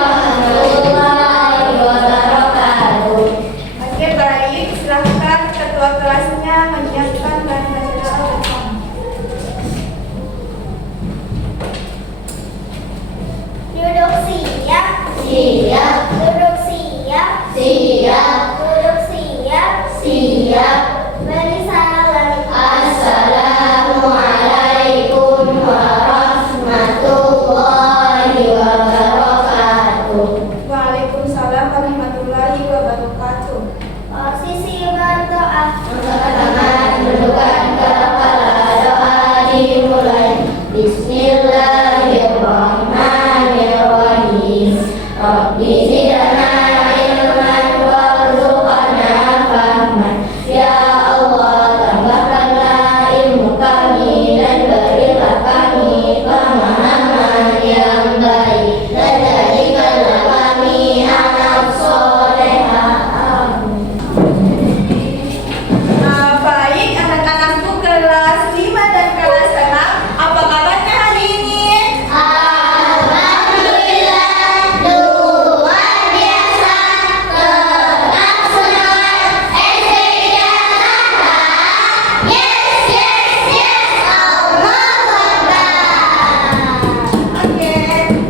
warahmatullahi wabarakatuh. Oke, baik. Silakan ketua kelasnya menyiapkan bahan bacaan bersama. Duduk siap. Siap. Duduk siap. Siap. Duduk siap. Siap. Beri salam. Assalamualaikum warahmatullahi wabarakatuh. Waalaikumsalam warahmatullahi wabarakatuh. Posisi berdoa. Pertama, menundukkan kepala, doa dimulai. Bismillahirrahmanirrahim. Rabbi zidna ilman warzuqna fahman. Ya Allah, tambahkanlah ilmu kami dan berilah kami pemahaman yang baik, dan jadikanlah kami anak solehah. Amin. Baik, anak-anakku kelas 5 dan kelas 6, apa kabarnya hari ini? Alhamdulillah, luar biasa, tenang senang, SD Jakarta. Yes, yes, yes, Allahu Akbar. Oke,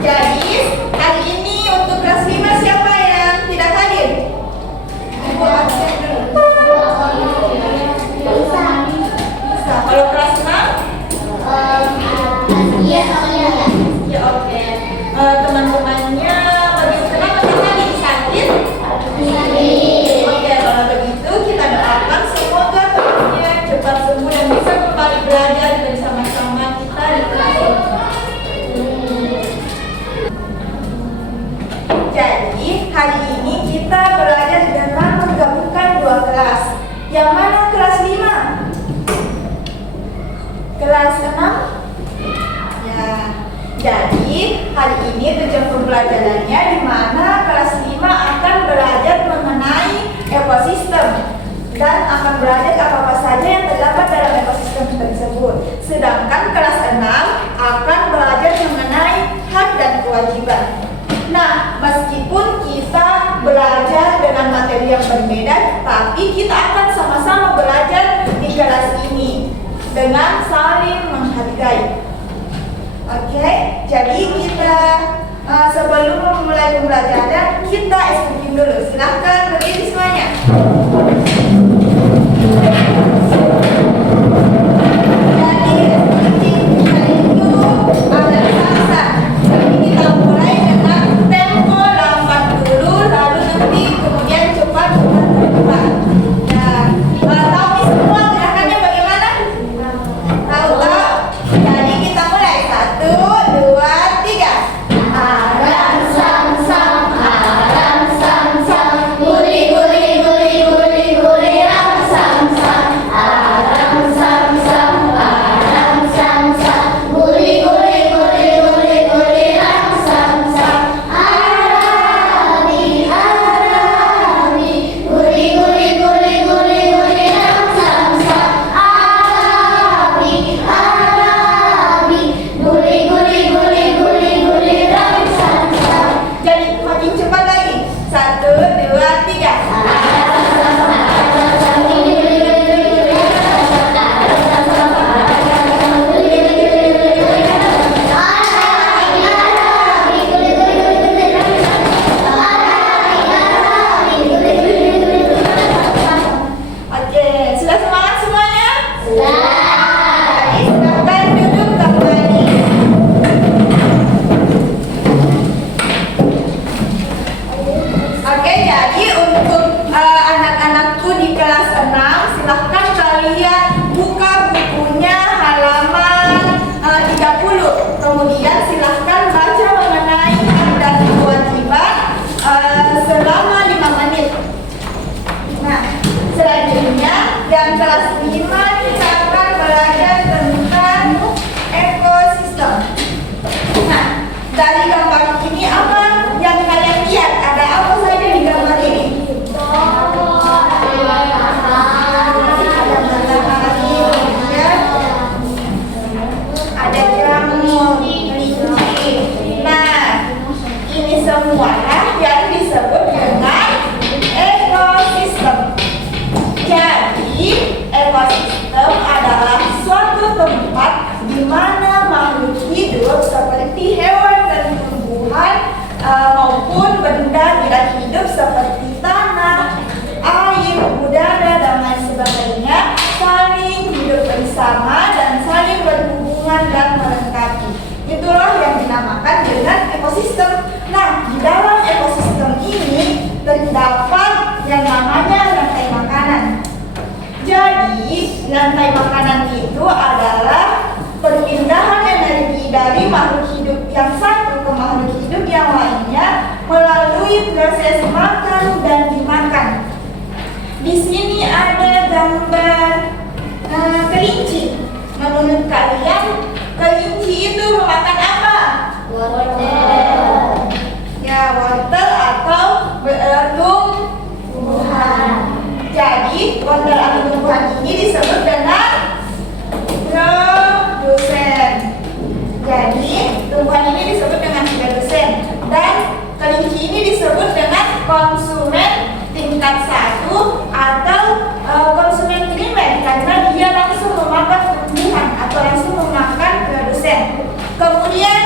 jadi hari ini untuk kelas 5 siapa yang tidak hadir? Ibu absen dulu. Bisa. Kalau kelas 6? Iya, soalnya ya. Ya oke. Teman-temannya bagi kenapa tadi sakit? Oke, kalau begitu kita doakan semoga temannya cepat sembuh dan bisa kembali belajar bersama-sama kita di kelas ini. Jadi hari ini kita belajar dengan menggabungkan dua kelas. Yang mana kelas 5? Kelas 6? Ya. Jadi hari ini tujuan pembelajarannya di mana kelas 5 akan belajar mengenai ekosistem dan akan belajar apa-apa saja yang terdapat dalam ekosistem tersebut. Sedangkan kelas 6 akan belajar mengenai hak dan kewajiban. Nah, meskipun kita belajar dengan materi yang berbeda, tapi kita akan sama-sama belajar di kelas ini dengan saling menghargai. Oke, jadi kita sebelum memulai pembelajaran kita SPM dulu. Silahkan berdiri semuanya. Jadi SPM kita itu ada rasa. Jadi kita mulai dengan tempo lambat dulu, lalu nanti kemudian cepat. Nah, tahu semua gerakannya bagaimana? Tahu? Jadi kita mulai 1, 2, 3. Aram sam sam, guli guli guli guli makanan itu adalah perpindahan energi dari makhluk hidup yang satu ke makhluk hidup yang lainnya melalui proses makan dan dimakan. Di sini ada gambar kelinci. Menurut kalian, kelinci itu memakan apa? Wortel. Ya, wortel atau tumbuhan. Jadi, wortel atau tumbuhan ini disebut dengan produsen. Jadi, tumbuhan ini disebut dengan produsen. Dan kelinci ini disebut dengan konsumen tingkat 1 atau konsumen primer karena dia langsung memakan tumbuhan atau langsung memakan produsen. Kemudian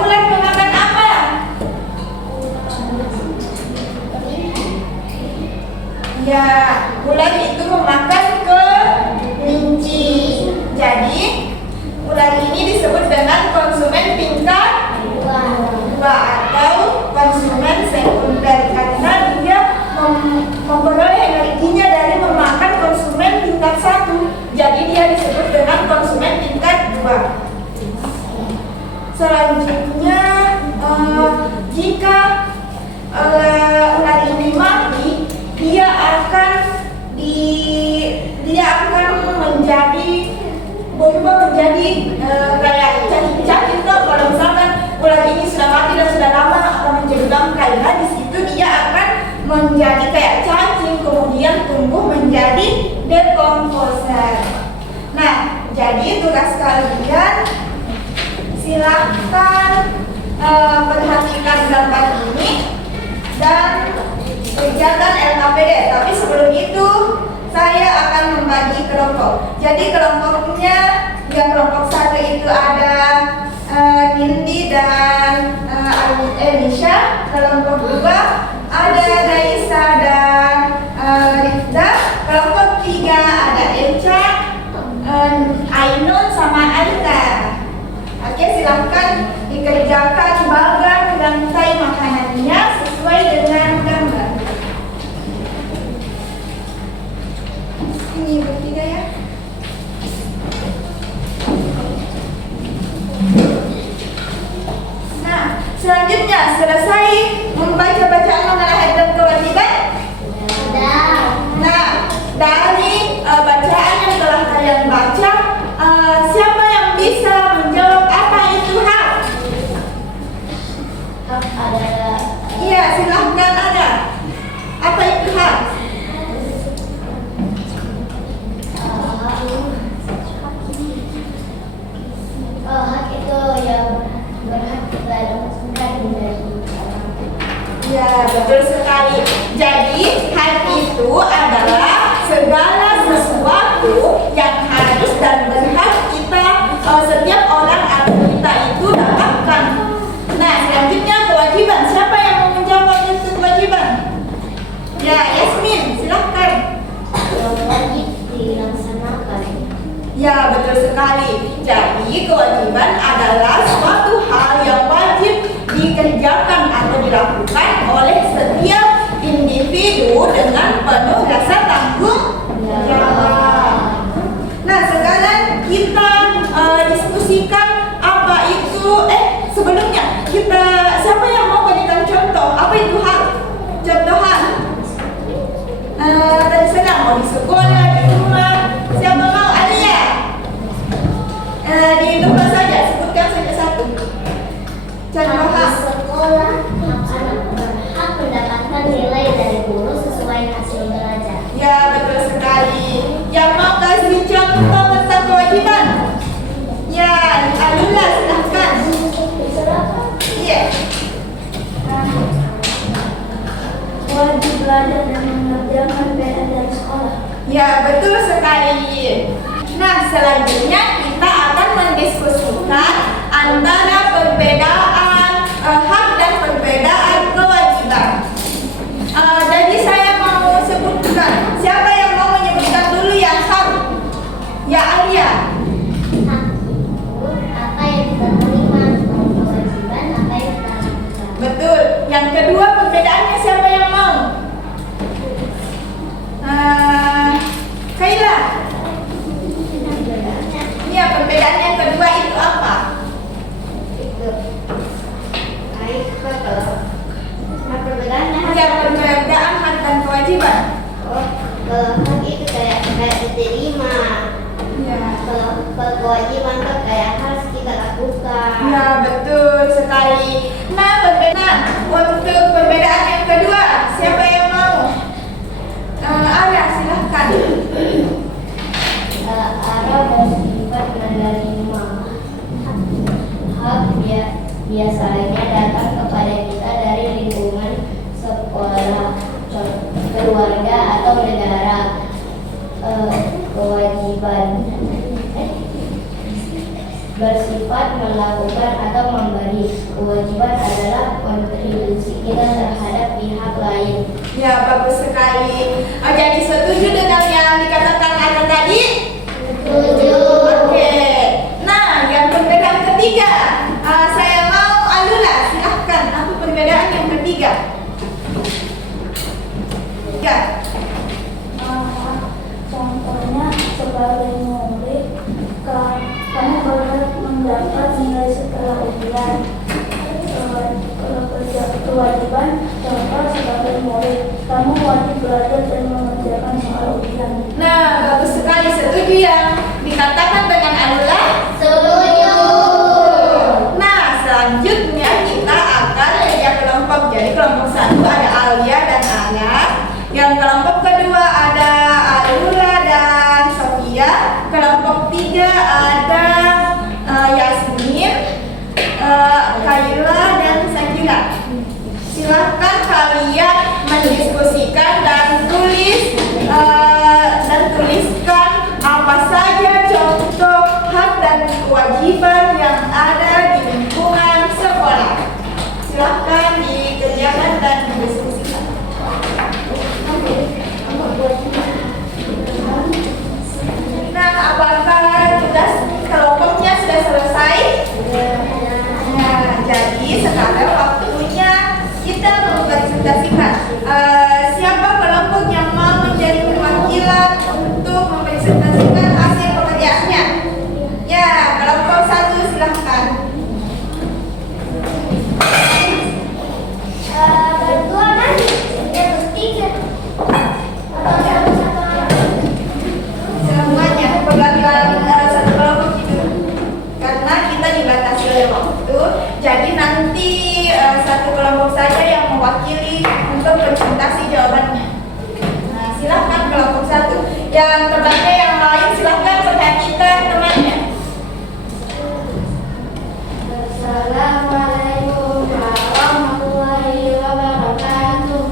ular memakan apa? Ya, ular itu memakan kelinci. Jadi, ular ini disebut dengan konsumen tingkat 2 atau konsumen sekunder karena dia memperoleh energinya dari memakan konsumen tingkat 1. Jadi dia disebut dengan konsumen tingkat 2. Selanjutnya, jika ular ini mati, dia akan menjadi berubah menjadi kayak cacing-cacing tuh. Kalau misalkan ular ini sudah mati dan sudah lama akan menjadi bangkai, nah di situ dia akan menjadi kayak cacing, kemudian tumbuh menjadi dekomposer. Nah, jadi tugas kalian silahkan perhatikan gambar ini dan kerjakan LKPD. Tapi sebelum itu saya akan membagi kelompok. Jadi kelompoknya, yang kelompok 1 itu ada Nindi dan Elisha. Kelompok 2 ada Raisa dan Rifda. Kelompok 3 ada Echa, Ainun sama Aita. Oke, silahkan dikerjakan bagan rantai makanannya sesuai dengan gambar. Ini bertiga ya. Nah, selanjutnya selesai membaca bacaan mengenai hak dan kewajiban. Nah, dari bacaan yang telah kalian baca, siapa yang bisa menjawab apa itu hak? Hak adalah Iya, silahkan ada. Apa itu hak? hak itu yang berhak kepada masukan dari orang. Ya, betul sekali. Jadi, hak itu adalah segala sesuatu yang harus dan berhak kita, setiap orang atau kita itu dapatkan. Nah, selanjutnya kewajiban. Siapa yang mau menjawab itu kewajiban? Ya, Yasmin, silahkan. Yang wajib dilaksanakan. Ya, betul sekali. Jadi, kewajiban adalah suatu hal yang wajib dikerjakan atau dilakukan oleh setiap individu dengan penuh rasa tanggung jawab. Nah, sekarang kita diskusikan apa itu. Sebelumnya kita, siapa yang mau berikan contoh? Apa itu hak? Contohan. Tadi sedang mau di sekolah, di rumah. Siapa mau? Alia. Dihitung saja, sebutkan saja satu. Contoh Di hak. sekolah, anak berhak mendapatkan nilai dari guru sesuai hasil belajar. Ya, betul sekali. Yang mau kasih contoh tentang kewajiban? Ya, Alula, silahkan. Iya. Wajib belajar dan mengerjakan PR dari sekolah. Ya, betul sekali. Nah, selanjutnya kita akan mendiskusikan antara perbedaan hak dan perbedaan kewajiban. Jadi saya mau sebutkan. Siapa yang mau menyebutkan dulu yang hak? Ya, Alia. Hak itu apa yang kita terima, kewajiban apa yang kita lakukan. Betul. Yang kedua perbedaannya siapa yang mau? Kaila. kewajiban yang harus kita lakukan. Ya, betul sekali. Nah, untuk perbedaan yang kedua, siapa yang mau? Arya, silahkan. Ara bersifat menerima hak biasanya datang kepada kita dari lingkungan sekolah, keluarga atau negara. Kewajiban bersifat melakukan atau memberi. Kewajiban adalah kontribusi kita terhadap pihak lain. Ya, bagus sekali. Jadi setuju dengan yang dikatakan Arya tadi? Setuju. Oke. Nah, yang perbedaan ketiga, saya mau Alula, silahkan. Apa perbedaan yang ketiga? Ya. Contohnya sebagai murid, kamu berhak mendapat nilai setelah ujian. Kewajiban, contoh sebagai murid, kamu wajib belajar dan mengerjakan soal ujian. Nah, bagus sekali. Setuju yang dikatakan dengan Alula? Setuju. Nah, selanjutnya kita akan kerja kelompok. Jadi kelompok satu ada Alia dan Ala. Yang kelompok kedua ada Alula dan Sofia. Kelompok tiga ada Yasmin, Kayla dan Sakila. Silakan kalian mendiskusikan dan tuliskan apa saja contoh hak dan kewajiban yang ada di lingkungan sekolah. Silakan dikerjakan dan didiskusikan. Nah, apakah tugas kelompoknya sudah selesai? Nah, jadi sekarang waktunya kita mempresentasikan. Siapa kelompok yang mau menjadi perwakilan untuk mempresentasikan hasil pekerjaannya? Ya, kelompok satu silahkan. Bantuan nanti, dia bertiga. Atau satu-satu. Semuanya perwakilan satu kelompok gitu. Karena kita dibatasi oleh waktu, jadi nanti satu kelompok saja yang mewakili untuk presentasi jawabannya. Nah, silahkan kelompok satu. Yang temannya yang lain silahkan perhatikan temannya. Assalamualaikum warahmatullahi wabarakatuh.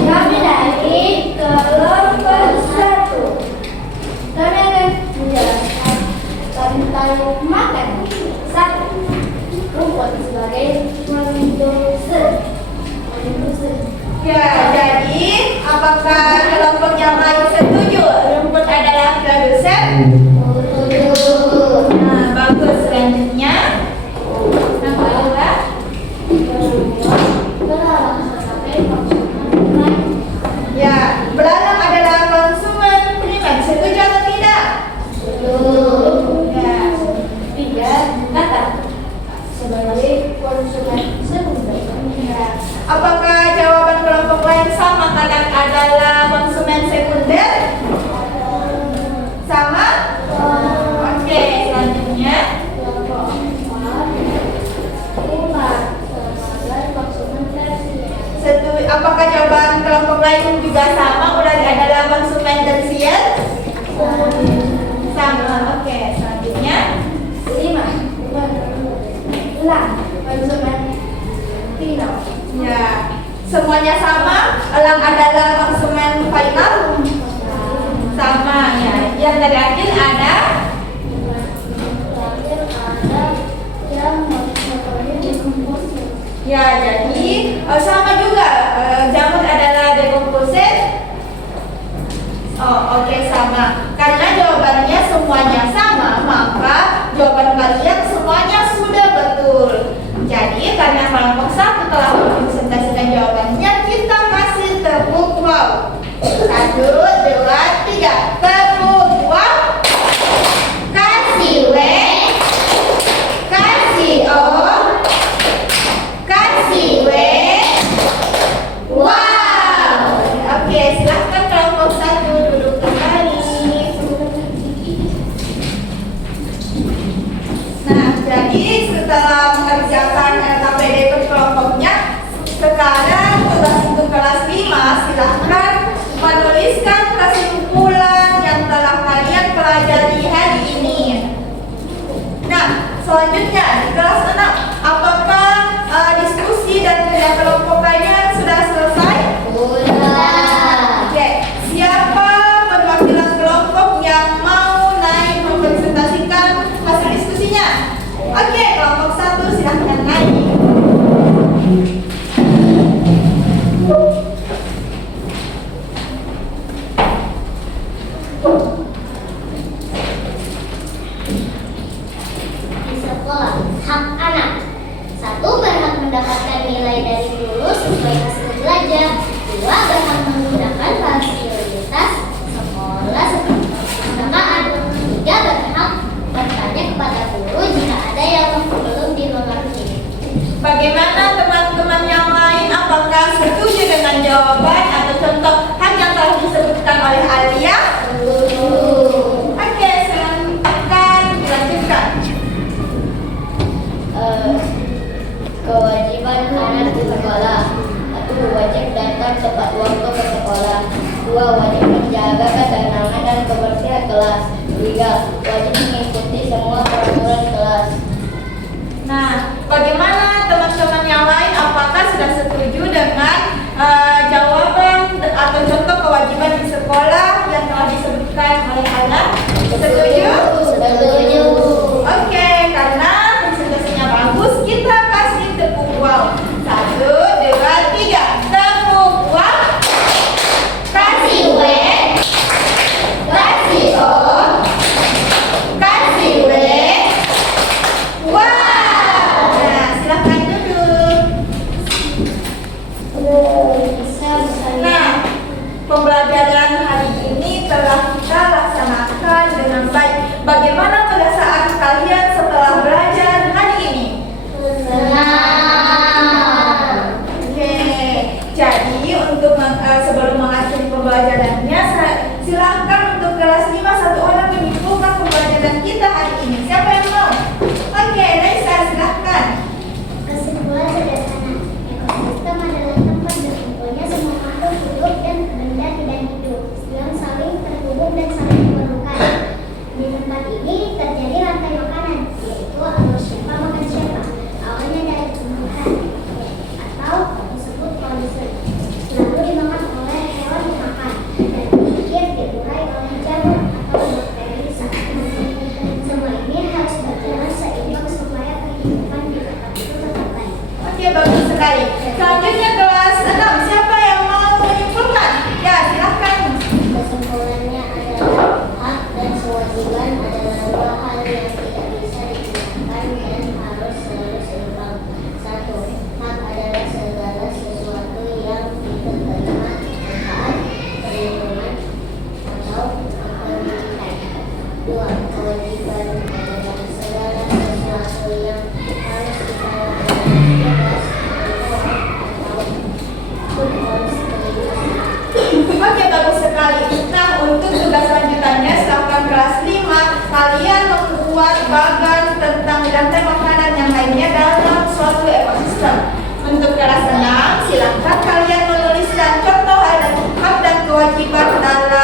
Kami dari kelompok satu. Kami akan menjelaskan tentang makan. Satu, rumput sebagai produsen. Ya, jadi apakah kelompok yang lain setuju rumput adalah produsen? Nah, bagus. Selanjutnya, nama Aula. Ya, belalang adalah konsumen primer. Setuju atau tidak? Ya. Tiga, kata sebagai konsumen sekunder. Ya. Apakah jawaban kelompok lain sama? Kadang adalah konsumen sekunder? Sama? Oke, selanjutnya. Apakah jawaban kelompok lain juga sama? Berarti adalah konsumen tersier? Sama. Oke, selanjutnya. 5. Konsumen final. Ya, semuanya sama. Elang adalah konsumen final? Sama ya. Yang terakhir ada ya, jadi sama juga. Jamur adalah decomposed. Oh, oke, sama. Karena jawabannya semuanya sama, maka jawaban kalian semuanya sudah betul. Jadi karena kelompok satu telah mempresentasikan jawabannya, kita kasih tepuk wow. 1, 2, 3, tepuk wow. Kasih W, kasih O, kasih W. Wow. Bagaimana teman-teman yang lain? Apakah setuju dengan jawaban atau contoh hak yang telah disebutkan oleh Alia? Oke, silakan dilanjutkan. Kewajiban anak di sekolah. 1. Wajib datang tepat waktu ke sekolah. 2. Wajib menjaga ketenangan dan kebersihan kelas. 3. Wajib mengikuti semua peraturan kelas. Nah, bagaimana teman-teman yang lain? Apakah sudah setuju dengan jawaban atau contoh kewajiban di sekolah yang telah disebutkan oleh Ana? Setuju? Setuju. Oke, karena presentasinya bagus, kita kasih tepuk wow. 1, 2, 3, tepuk wow. Kasih W, kasih O, kasih W. Wow. Nah, silakan duduk. Nah, pembelajaran hari ini telah kita laksanakan dengan baik. Bagaimana perasaan kalian setelah belajar hari ini? Oke, jadi untuk sebelum mengakhiri pembelajarannya, silakan untuk kelas 5 satu orang menyimpulkan pembelajaran kita hari ini. Siapa yang mau? Oke, Raisa, silakan. Kesimpulan sederhana, ekosistem adalah tempat berkumpulnya semua makhluk hidup dan benda tidak hidup yang saling terhubung dan saling memerlukan. Di tempat ini terjadi rantai makanan, yaitu alur siapa makan siapa, awalnya dari tumbuhan atau disebut pollinizer, lalu dimakan oleh hewan pemakan, dan akhir diurai oleh jamur atau bakteri saat mati. Semua ini harus berjalan seimbang supaya kehidupan di tempat itu tetap baik. Oke, bagus sekali. Selanjutnya kelas 6. Siapa yang mau menyimpulkan? Ya, silakan. Kesimpulannya adalah hak dan kewajiban adalah dua hal yang tidak bisa dipisahkan dan harus selalu seimbang. 1. Hak adalah segala sesuatu yang diterima manfaat, perlindungan, atau pendidikan. 2. Kewajiban adalah segala sesuatu yang harus kita lakukan bebas atau pun harus terlibat. Oke, bagus sekali. Nah, untuk tugas lanjutannya silakan kelas 5 kalian membuat bagan tentang rantai makanan yang lainnya dalam suatu ekosistem. Untuk kelas 6 silakan kalian menuliskan contoh hak dan kewajiban dalam